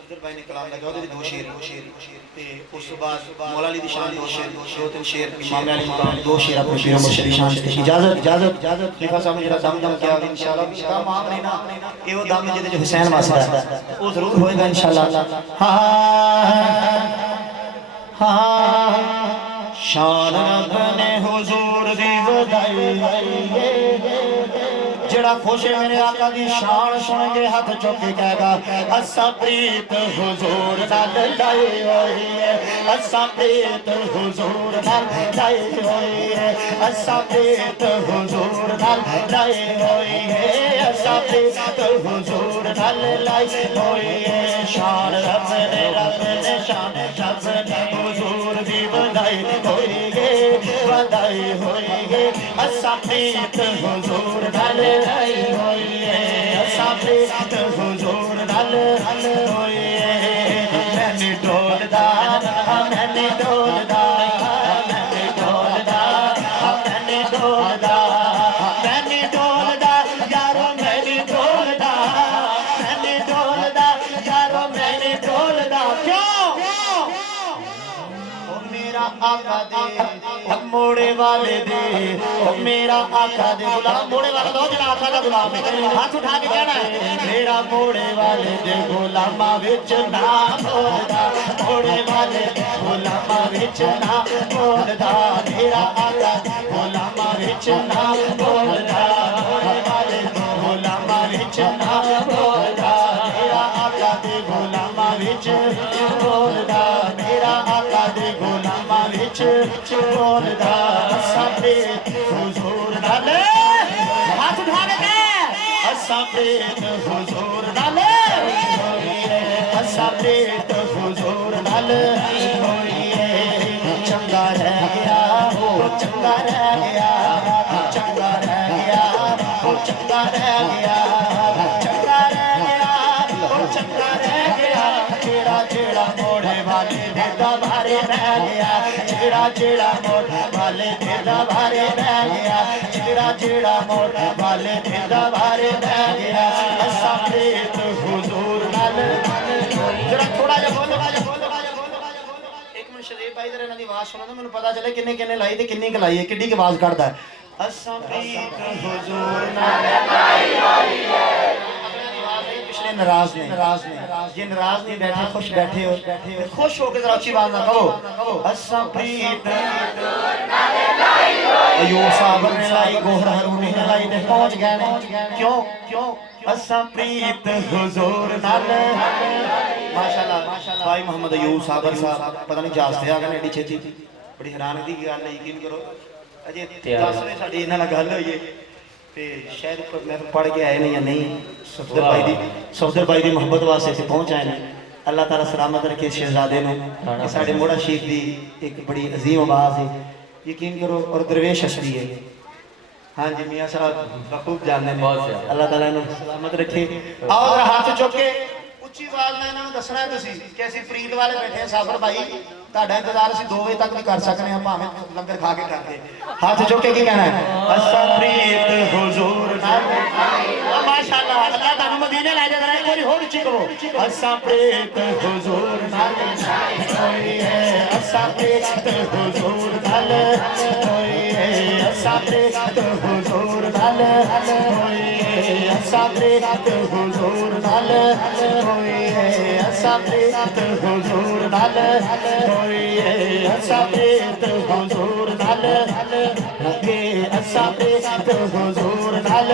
सफदर भाई ने कलाम लगा दो शेर ते उस बाद मौला अली दी शान दो शेर दो तीन शेर इमाम अली मुकाम दो शेर अपने पीर मुर्शिद दी शान ते इजाजत खलीफा साहब ने जरा दम किया इंशाल्लाह का माम नहीं ना ए वो दम जिदे हुसैन वासदा वो जरूर होएगा इंशाल्लाह हाँ शान अपने हुजूर दी वधाई जड़ा खुश है मेरे आका दी शान सुन के हाथ चुक के कहेगा असा प्रीत हुजूर नाल लाई होई है असा प्रीत हुजूर नाल लाई होई है असा प्रीत हुजूर नाल लाई होई है असा प्रीत हुजूर नाल लाई होई है शान रब ने शान रब ने हुजूर दी वधाई होई है असा प्रीत हुजूर नाल लाई होई है असा प्रीत हुजूर नाल होई है मैंने ढोलदा मैंने ढोलदा मैंने ढोलदा मैंने ढोलदा मैंने ढोलदा यारो मैंने ढोलदा मैंने ढोलदा यारो मैंने ढोलदा क्यों ओ मेरा आका दे मोड़े वाले दे मेरा आका दे गुलाम मोड़े वाला दो जरा आका का गुलाम है हाथ उठा के कहना है मेरा मोड़े वाले दे गुलामा विच ना बोलदा मोड़े वाले गुलामा विच ना बोलदा मेरा आका गुलामा विच ना बोलदा मोड़े वाले गुलामा विच ना बोलदा मेरा आका दे गुलामा विच बोलदा मेरा आका दे गुलामा विच बोलदा असा प्रीत हुजूर नाल हाथ उठा के असा प्रीत हुजूर नाल असा प्रीत हुजूर नाल होई है चंगा रह गया वो चंगा रह गया चंगा रह गया वो चंगा रह गया चंगा रह गया वो चंगा रह गया जेड़ा जेड़ा मोड़े वाले देदा भारे रह गया जेड़ा जेड़ा मोड़ वाले देदा भारे रह गया जेड़ा जेड़ा मोड़ वाले देदा भारे रह गया असा प्रीत हुजूर नाल जरा थोड़ा जा बोलो एक मिनट शरीफ भाई जरा इन्हां दी आवाज सुनो तो मैनूं पता चले किन्ने किन्ने लाई ते किन्नी क लाई है किड्डी क आवाज कढदा है असा प्रीत हुजूर नाल लाई होई है पिछले नाराज ने ये नाराज नहीं बैठे खुश बैठे हो खुश होकर जरा अच्छी बात ना कहो असा प्रीत अयो साबर ने लाई गोहर हरू ने लाई ते पहुंच गए ने क्यों क्यों असा प्रीत हुजूर नाल माशाल्लाह भाई मोहम्मद अयूब साबर साहब पता नहीं जास थे आ गए एडी छेती बड़ी हैरानी दी गल है यकीन करो अजे 10 ने साडी इन्हां नाल गल होई है ते शायद मैं पढ़ के आए नहीं या नहीं सफदर भाई दी मोहब्बत वास्ते से पहुंच आए ने अल्लाह ताला सलामत रखे शहजादे ने साडे मोड़ा शीख दी एक बड़ी अजीम आवाज है यकीन करो और दरवेश असली है हाँ जी मियां साहब बखूब जानते हैं अल्लाह ताला इन्हें सलामत रखे और हाथ चुक के उच्ची आवाज में इन्होंने दसना है तुसी कि असीं प्रीत वाले बैठे हैं साबर भाई ताड़ा इंतजार असीं 2 बजे तक भी कर सकते हैं भावें लंगर खा के करके हाथ चुक के की कहना है असा प्रीत हुजूर नाल माशाअल्लाह अल्लाह तानु मदीने ले जाए एक बारी होर उच्ची कहो असा प्रीत हुजूर नाल होई है असा प्रीत हुजूर नाल होई है असा प्रीत हुजूर नाल होई है असा प्रीत हुजूर नाल होई है असा प्रीत हुजूर नाल होई है असा प्रीत हुजूर नाल लगे असा प्रीत हुजूर नाल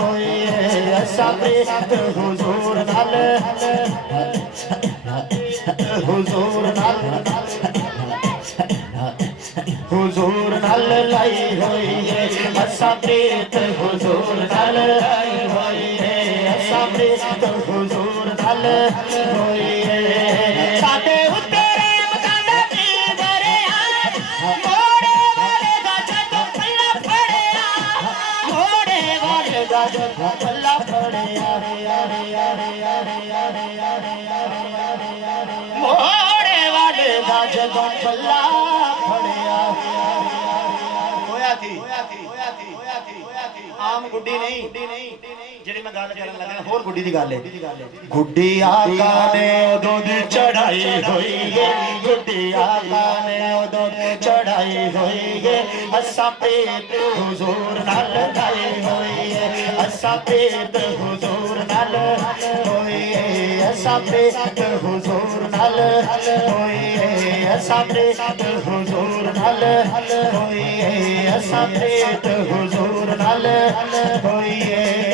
होई है असा प्रीत हुजूर नाल हुजूर नाल लाई होई है असा प्रीत हुजूर नाल लाई होई है असा प्रीत हुजूर नाल होई है साडे उत्ते पल्ला पड़े मोड़े वाले दा जदों पल्ला फड़िया होया थी आम गुड्डी नहीं ਜਿਹੜੀ ਮੈਂ ਗੱਲ ਕਰਨ ਲੱਗਾ ਹੋਰ ਗੁੱਡੀ ਦੀ ਗੱਲ ਹੈ ਗੁੱਡੀ ਆਕਾ ਨੇ ਉਦੋਂ ਦੀ ਚੜਾਈ ਹੋਈ ਏ ਗੁੱਡੀ ਆਕਾ ਨੇ ਉਦੋਂ ਦੀ ਚੜਾਈ ਹੋਈ ਏ ਅਸਾਂ ਪੇਟ ਹੁਜ਼ੂਰ ਨਾਲ ਲਾਈ ਹੋਈ ਏ ਅਸਾਂ ਪੇਟ ਹੁਜ਼ੂਰ ਨਾਲ ਹੋਈ ਏ ਅਸਾਂ ਪੇਟ ਹੁਜ਼ੂਰ ਨਾਲ ਹੋਈ ਏ ਅਸਾਂ ਪੇਟ ਹੁਜ਼ੂਰ ਨਾਲ ਹੋਈ ਏ ਅਸਾਂ ਪੇਟ ਹੁਜ਼ੂਰ ਨਾਲ ਹੋਈ ਏ